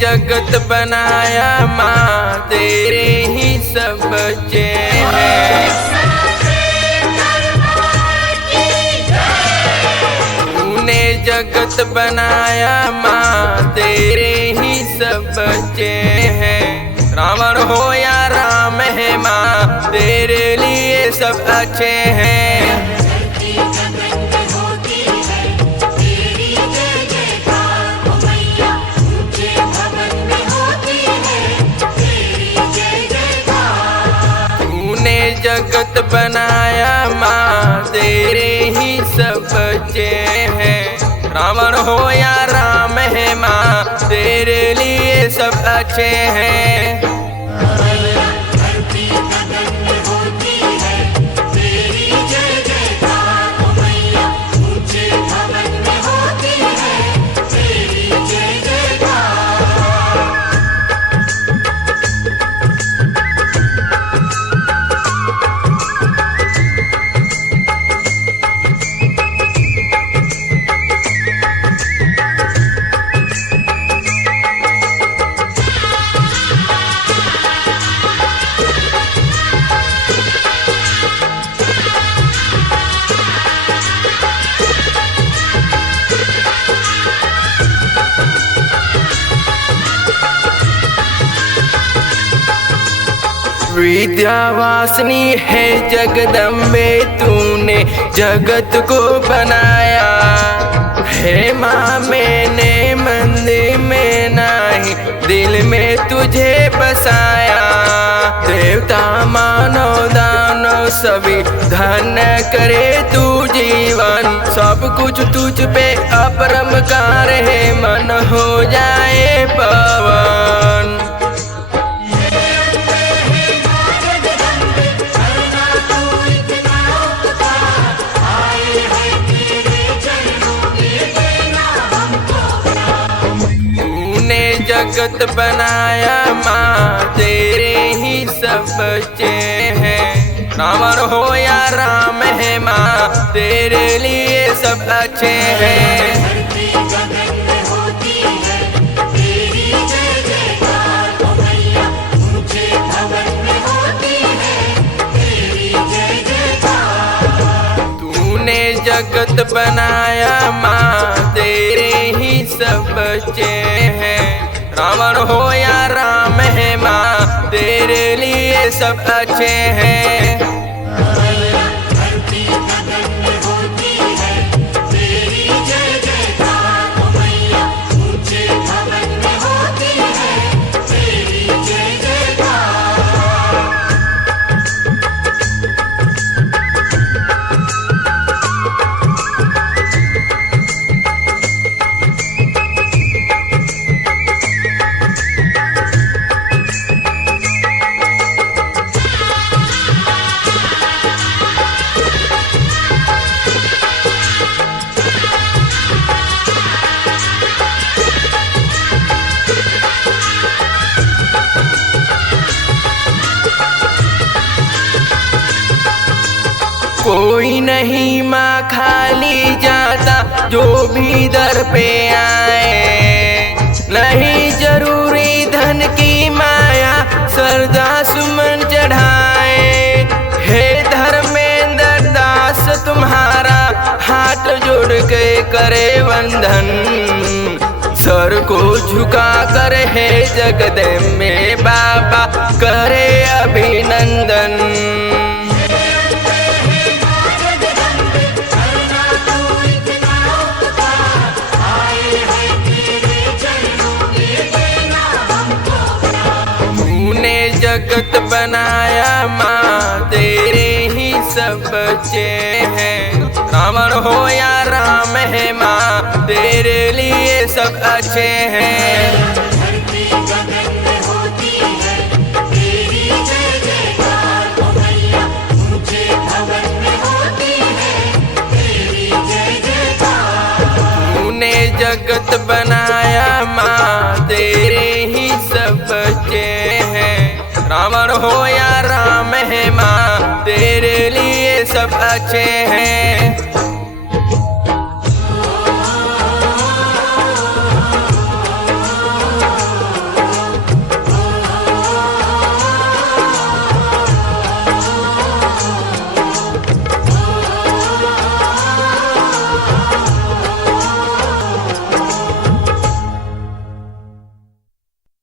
जगत बनाया माँ तेरे ही सब बच्चे हैं। तूने जगत बनाया माँ तेरे ही सब बच्चे हैं। रावण हो या राम है माँ तेरे लिए सब अच्छे हैं। जगत बनाया माँ तेरे ही सब बच्चे हैं। रावण हो या राम है माँ तेरे लिए सब अच्छे हैं। विद्यावासिनी है जगदम्बे तूने जगत को बनाया है माँ। मैंने मंदिर में नहीं दिल में तुझे बसाया। देवता मानव दानव सभी धन्य करे तू जीवन। सब कुछ तुझ पे अपरमकार है मन हो जाए पवन। जगत बनाया माँ तेरे ही सब बच्चे हैं। रावण हो या राम है माँ तेरे लिए सब अच्छे हैं। तूने जगत बनाया माँ तेरे ही सब बच्चे हैं। रावण हो या राम है माँ तेरे लिए सब अच्छे हैं। कोई नहीं माँ खाली जाता जो भी दर पे आए। नहीं जरूरी धन की माया श्रद्धा सुमन चढ़ाए। हे धर्मेंद्र दास तुम्हारा हाथ जोड़ के करे वंदन। सर को झुका कर हे जगदम्बे बाबा करे अभिनंदन। जगत बनाया माँ तेरे ही सब बच्चे हैं। रावण हो या राम है माँ तेरे लिए सब अच्छे हैं। तूने जगत बनाया माँ तेरे ही सब बच्चे हैं। रावण हो या राम है माँ तेरे लिए सब अच्छे हैं।